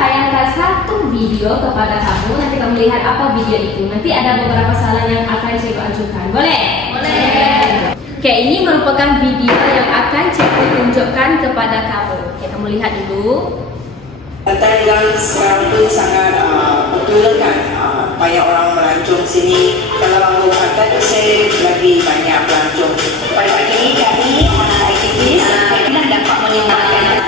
tayangkan satu video kepada kamu. Nanti kamu lihat apa video itu. Nanti ada beberapa soalan yang akan Cikgu ajukan. Boleh? Boleh. Oke, ini merupakan video yang akan Cikgu tunjukkan kepada kamu. Oke, kamu lihat dulu. Tanggal serambut sangat popular kan, banyak orang melancong sini. Kalau kata itu saya lagi banyak melancong. Pada pagi ini kami aktivis kita dapat menyumbangkan.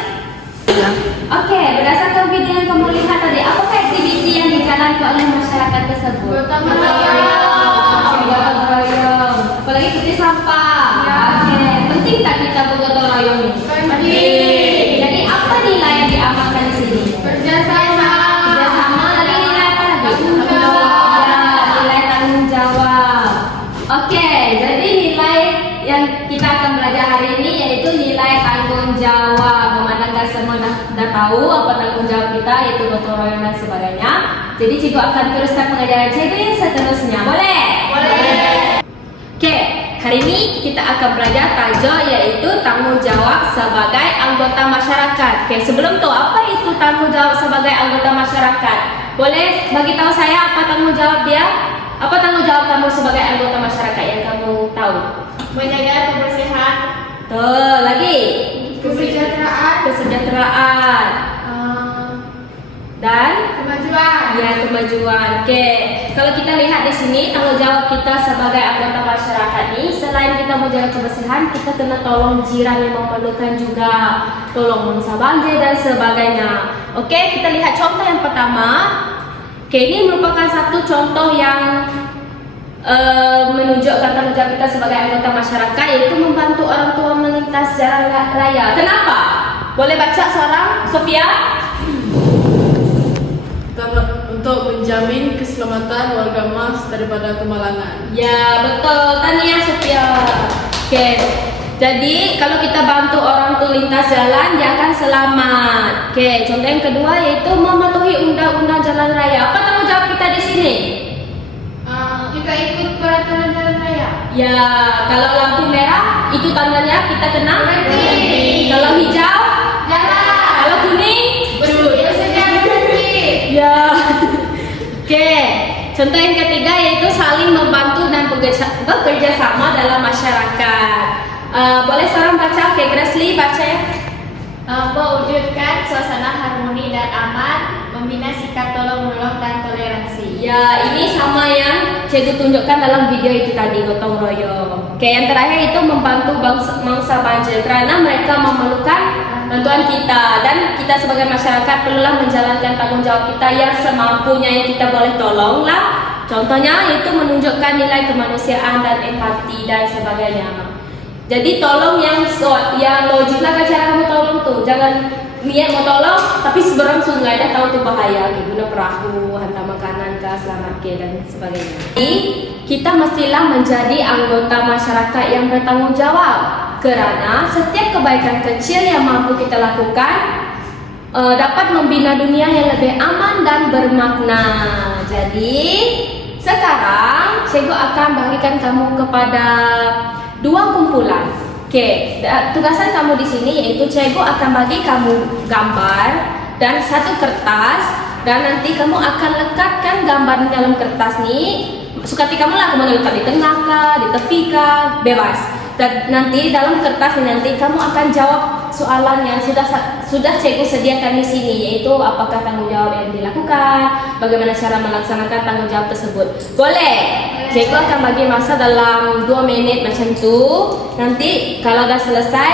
Oke, berdasarkan video yang kamu lihat tadi, apakah aktiviti yang dijalankan oleh masyarakat tersebut? Gotong royong. Apalagi seperti sampah. Oke, penting tak kita bergotong royong ini? Penting. Jadi apa nilai yang diamalkan di sini? Kerjasama. Kerjasama, lagi nilai apa lagi? Tanggung jawab. Ya, nilai tanggung jawab. Oke, jadi nilai yang kita akan belajar hari ini yaitu nilai tanggung jawab. Memandangkan semua dah tahu apa tanggung jawab kita, yaitu gotong royong dan sebagainya. Jadi Cikgu akan teruskan pengajaran Cikgu yang seterusnya. Boleh? Boleh. Oke, hari ini kita akan belajar tajuk yaitu tanggung jawab sebagai anggota masyarakat. Oke, sebelum itu apa itu tanggung jawab sebagai anggota masyarakat? Boleh bagi tahu saya apa tanggung jawab dia? Apa tanggung jawab kamu sebagai anggota masyarakat yang kamu tahu? Menjaga kebersihan. Tuh, lagi. Kesejahteraan. Kesejahteraan dan Kemajuan. ya, kemajuan. Oke, kalau kita lihat di sini tanggung jawab kita sebagai anggota masyarakat ini, selain kita menjaga kebersihan, kita kena tolong jiran yang memerlukan juga, tolong mengusir banjir dan sebagainya. Oke, kita lihat contoh yang pertama. Oke, ini merupakan satu contoh yang menunjukkan tanggung jawab kita sebagai anggota masyarakat, yaitu membantu orang tua melintas jalan raya. Kenapa? Boleh baca seorang, Sofia? Untuk menjamin keselamatan warga Mas daripada kemalangan. Ya, betul. Tania Sofia. Oke. Jadi, kalau kita bantu orang tuh lintas jalan, dia akan selamat. Oke, contoh yang kedua yaitu mematuhi undang-undang jalan raya. Apa tanggung jawab kita di sini? Kita ikut peraturan jalan raya. Ya, kalau lampu merah itu tandanya kita kena Berhenti. Kalau hijau, Jalan. kalau kuning, Bersedia berhenti. ya. Oke, contoh yang ketiga yaitu saling membantu dan bekerja sama dalam masyarakat. Boleh seorang baca? Oke, Grassly baca ya. Mewujudkan suasana harmoni dan aman, membina sikap tolong-menolong dan toleransi. Ya, ini sama yang Cikgu tunjukkan dalam video itu tadi, gotong royong. Oke, yang terakhir itu membantu mangsa banjir karena mereka memerlukan bantuan kita, dan kita sebagai masyarakat perlulah menjalankan tanggung jawab kita yang semampunya yang kita boleh tolong lah. Contohnya itu menunjukkan nilai kemanusiaan dan empati dan sebagainya. Jadi tolong yang logik lah cara kamu tolong tuh. Jangan niat mau tolong tapi seberang sungai dah tahu tuh bahaya, guna perahu, hantar makanan ke, selamat ke dan sebagainya. Jadi kita mestilah menjadi anggota masyarakat yang bertanggung jawab, karena setiap kebaikan kecil yang mampu kita lakukan dapat membina dunia yang lebih aman dan bermakna. Jadi sekarang Cikgu akan bagikan kamu kepada dua kumpulan. Oke, tugasan kamu di sini yaitu Cikgu akan bagi kamu gambar dan satu kertas, dan nanti kamu akan lekatkan gambar di dalam kertas nih. Suka hati kamu lah, kamu lekat di tengah kah, di tepi kah, bebas. Dan nanti dalam kertas ini nanti kamu akan jawab soalan yang sudah Cikgu sediakan di sini, yaitu apakah tanggung jawab yang dilakukan, bagaimana cara melaksanakan tanggung jawab tersebut. Boleh? Cikgu akan bagi masa dalam 2 menit macam tu. Nanti kalau dah selesai,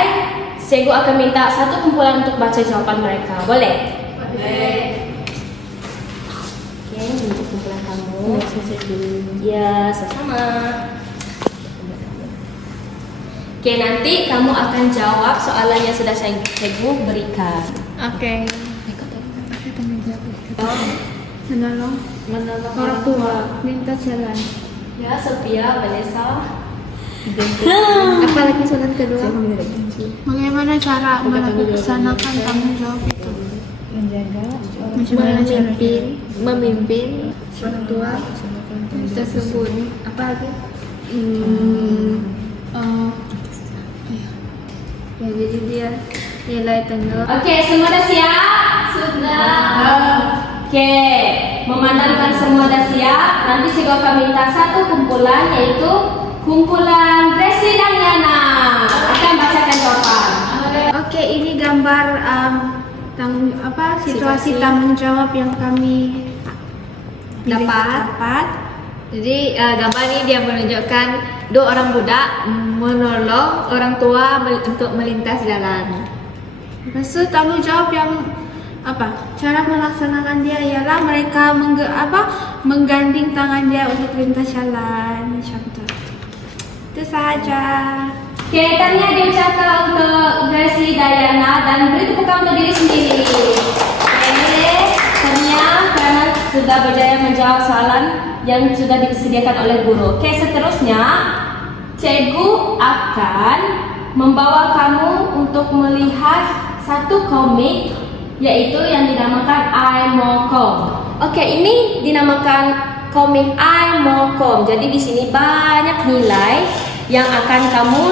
Cikgu akan minta satu kumpulan untuk baca jawaban mereka. Boleh? Boleh. Oke, untuk kumpulan kamu. Ya, sama. Oke, nanti kamu akan jawab soalan yang sudah Cikgu berikan. Oke. Menolong orang tua lintas jalan. Ya, Sophia, Vanessa. Apalagi soalan kedua? Bagaimana cara melaksanakan tanggung jawab itu? Memimpin orang tua tersebut. Apa lagi? Ya, jadi dia nilai tanggung. Oke, semua dah siap? Sudah. Oke, memandangkan semua dah siap, nanti saya akan minta satu kumpulan, yaitu kumpulan Gracie dan Yana akan bacakan jawaban. Oke, ini gambar situasi tanggung jawab yang kami dapat. Jadi gambar ini dia menunjukkan dua orang budak menolong orang tua untuk melintas jalan. Lepas itu tanggung jawab yang cara melaksanakan dia ialah mereka mengganding tangan dia untuk lintas jalan. Itu saja. Oke, tanya diucapkan untuk Gracie Dayana dan beri tepuk tangan untuk diri sendiri. Oke, Tania karena sudah berjaya menjawab soalan yang sudah disediakan oleh guru. Oke, seterusnya cikgu akan membawa kamu untuk melihat satu komik yaitu yang dinamakan Aimokom. Oke, ini dinamakan komik Aimokom. Jadi di sini banyak nilai yang akan kamu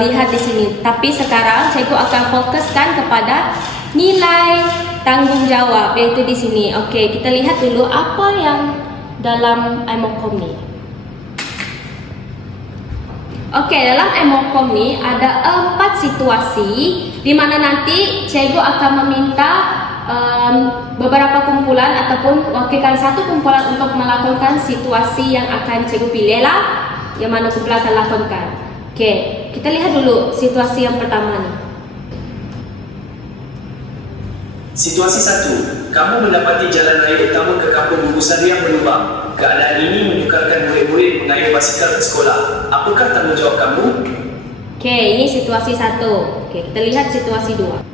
lihat di sini. Tapi sekarang cikgu akan fokuskan kepada nilai tanggung jawab yaitu di sini. Oke, kita lihat dulu apa yang dalam Aimokom ni. Oke, dalam Aimokom ni ada 4 situasi di mana nanti cikgu akan meminta beberapa kumpulan ataupun wakilkan satu kumpulan untuk melakukan situasi yang akan cikgu pilih lah, yang mana kumpulan akan lakukan. Oke, kita lihat dulu situasi yang pertama ni. Situasi 1. Kamu mendapati jalan raya utama ke kampung Bungkusan yang berlubang. Keadaan ini menyukarkan murid-murid mengayuh basikal ke sekolah. Apakah tanggung jawab kamu? Oke, ini situasi 1. Oke, kita lihat situasi 2.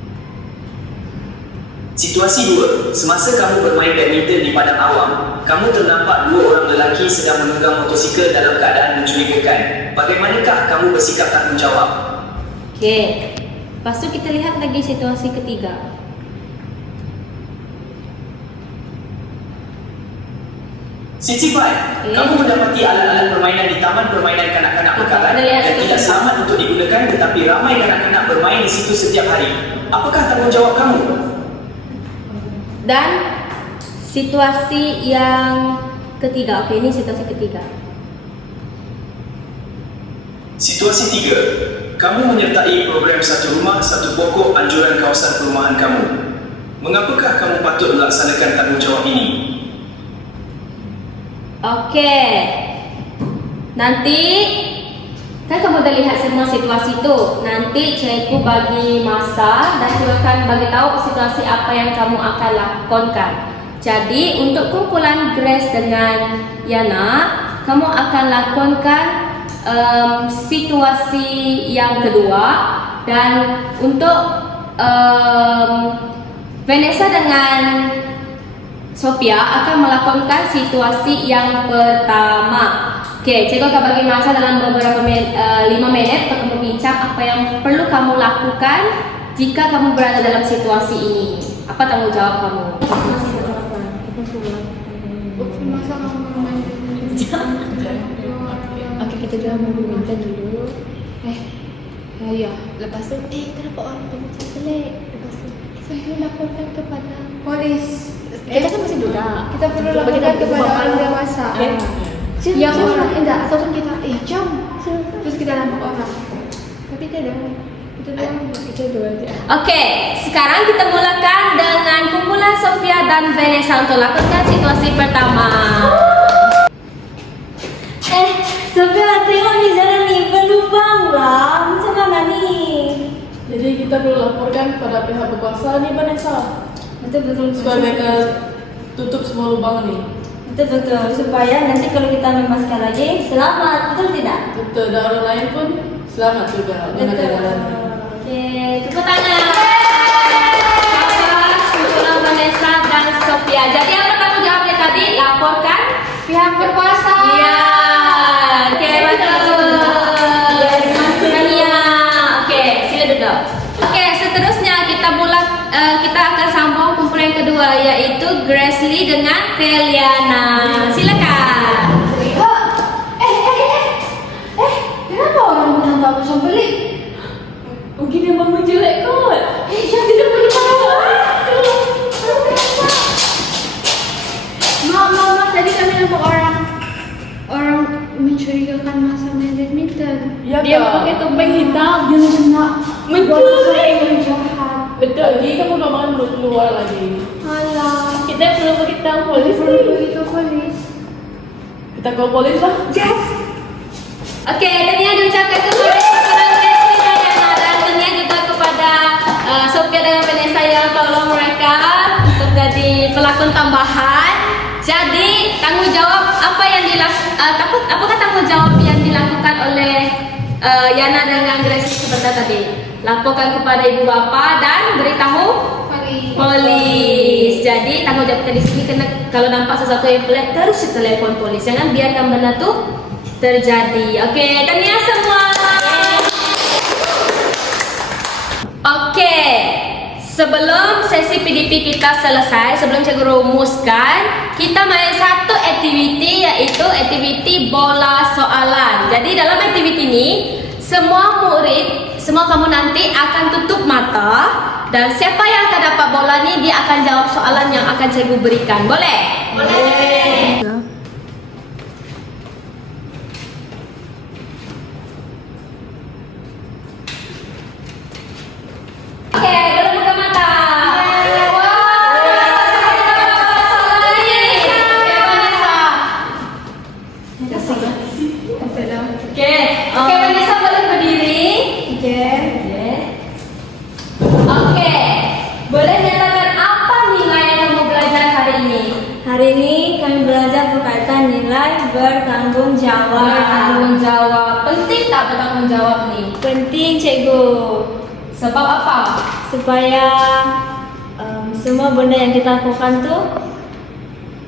Situasi 2. Semasa kamu bermain badminton di padang awam, kamu ternampak 2 orang lelaki sedang menunggang motosikal dalam keadaan mencurigakan. Bagaimanakah kamu bersikap tanggungjawab? Oke, lepas tu kita lihat lagi situasi ketiga. Siti Pai, kamu mendapati alat-alat permainan di taman permainan kanak-kanak bekalan dan tidak selamat untuk digunakan, tetapi ramai kanak-kanak bermain di situ setiap hari. Apakah tanggung jawab kamu? Dan situasi yang ketiga. Oke, ini situasi ketiga. Situasi 3. Kamu menyertai program satu rumah, satu pokok anjuran kawasan perumahan kamu. Mengapakah kamu patut melaksanakan tanggung jawab ini? Oke, nanti kan kamu dah lihat semua situasi tu. Nanti cikgu bagi masa dan cikgu akan bagi tahu situasi apa yang kamu akan lakukan. Jadi untuk kumpulan Grace dengan Yana, kamu akan lakukan situasi yang kedua, dan untuk Vanessa dengan Sophia akan melakukan situasi yang pertama. Oke, cikgu akan bagi masa dalam beberapa 5 menit untuk membincang apa yang perlu kamu lakukan jika kamu berada dalam situasi ini. Apa tanggung jawab kamu? Oke, kita dah mau minta dulu. Ya. Lepas tu, kenapa orang tu macam pelik? Lepas tu, saya laporkan kepada Polis. kita kan masih budak. Kita perlu laporkan kepada orang dewasa. Yang orang ataupun kita jom. Terus kita nampak orang. Tapi tidak. Kita dua. Oke, sekarang kita mulakan dengan kumpulan Sophia dan Vanessa untuk lakukan situasi pertama. Sophia, tengok ni jalan ni berlubang lah. Macam mana ni? Jadi kita perlu laporkan pada pihak berkuasa ni, Vanessa. Betul. Supaya mereka tutup semua lubang ni. Betul. Supaya nanti kalau kita membebaskan lagi, selamat. Betul tidak? Betul, dan orang lain pun selamat juga menggunakan jalan ni. Oke, tepuk tangan. Atas kumpulan Vanessa dan Sophia. Jadi apa tanggung jawabnya tadi? Laporkan pihak berkuasa. Iya. Oke, betul. Tania. Oke, sila duduk. Oke, seterusnya kita akan sambung kumpulan yang kedua, yaitu Gracie dengan Feliana. Silakan. Kenapa orang menampak macam pelik? Mungkin dia memang jelek kot. Jangan tidak boleh tahu. Dia pakai topeng hitam. Dia kena Betul. orang yang jahat. Betul. Jadi kamu gak malu keluar lagi. Alah. Kita perlu beritahu polis Perlu nih. begitu polis. Kita call polis lah. Oke, Tania diucapkan kepada Gracie dan Yana, dan Tania juga kepada Sophia dengan Vanessa yang tolong mereka untuk jadi pelakon tambahan. Jadi tanggung jawab apa yang apakah tanggung jawab yang dilakukan oleh Yana dengan Gracie sebentar tadi? Laporkan kepada ibu bapa dan beritahu polis. Jadi tanggung jawab kita di sini kena kalau nampak sesuatu yang pelik terus telepon polis. Jangan biarkan benda tu terjadi. Oke, Tania semua. Oke. Sebelum sesi PDP kita selesai, sebelum cikgu rumuskan, kita main satu aktiviti yaitu aktiviti bola soalan. Jadi dalam aktiviti ini, semua murid, semua kamu nanti akan tutup mata dan siapa yang akan dapat bola ni dia akan jawab soalan yang akan cikgu berikan. Boleh? Boleh. Oke, boleh buka mata. Oke, Vanessa boleh berdiri. Oke, boleh nyatakan apa nilai yang kamu belajar hari ini? Hari ini kami belajar berkaitan nilai bertanggung jawab. Bertanggung jawab. Penting tak bertanggung jawab nih? Penting cikgu. Sebab apa? Supaya semua benda yang kita lakukan tuh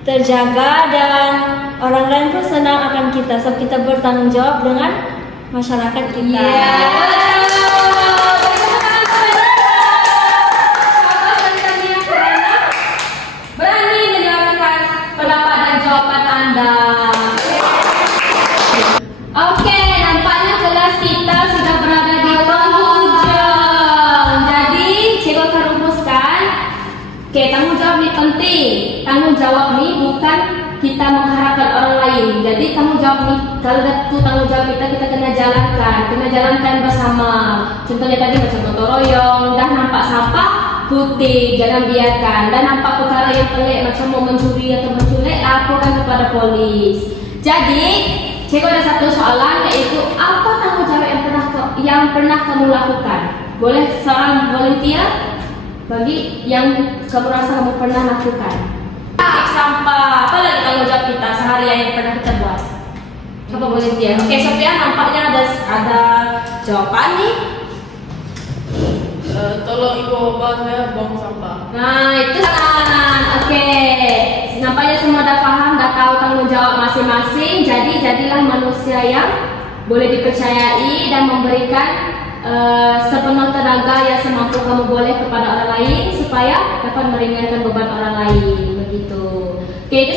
terjaga dan orang lain pun senang akan kita sebab kita bertanggung jawab dengan masyarakat kita. Berani menyuarakan pendapat dan jawaban Anda. Oke, nampaknya kelas kita sudah berada di penghujung. Jadi, cikgu akan rumuskan. Oke, tanggung jawab ini penting. Tanggung jawab ini bukan kita mengharapkan orang lain. Jadi, tanggung jawab ini, kalau itu tanggung jawab kita kena jalankan bersama. Contohnya tadi macam gotong royong, dah nampak sampah, putih, jangan biarkan. Dan nampak perkara yang pelik macam mau mencuri atau menculik, laporkan kepada polis. Jadi, cikgu ada satu soalan yaitu apa tanggung jawab yang pernah kamu lakukan? Boleh seorang volunteer bagi yang kamu rasa kamu pernah lakukan. Sampah, apa lagi tanggung jawab kita seharian yang pernah kita buat? Coba volunteer. Oke, Sophia nampaknya ada jawaban nih. Tolong ibu bapak saya buang sampah. Nah, itu kan. Oke. Nampaknya semua dah paham, dah tahu tanggung jawab masing-masing. Jadi, jadilah manusia yang boleh dipercayai dan memberikan sepenuh tenaga yang semampu kamu boleh kepada orang lain supaya dapat meringankan beban orang lain. Begitu. Oke, itu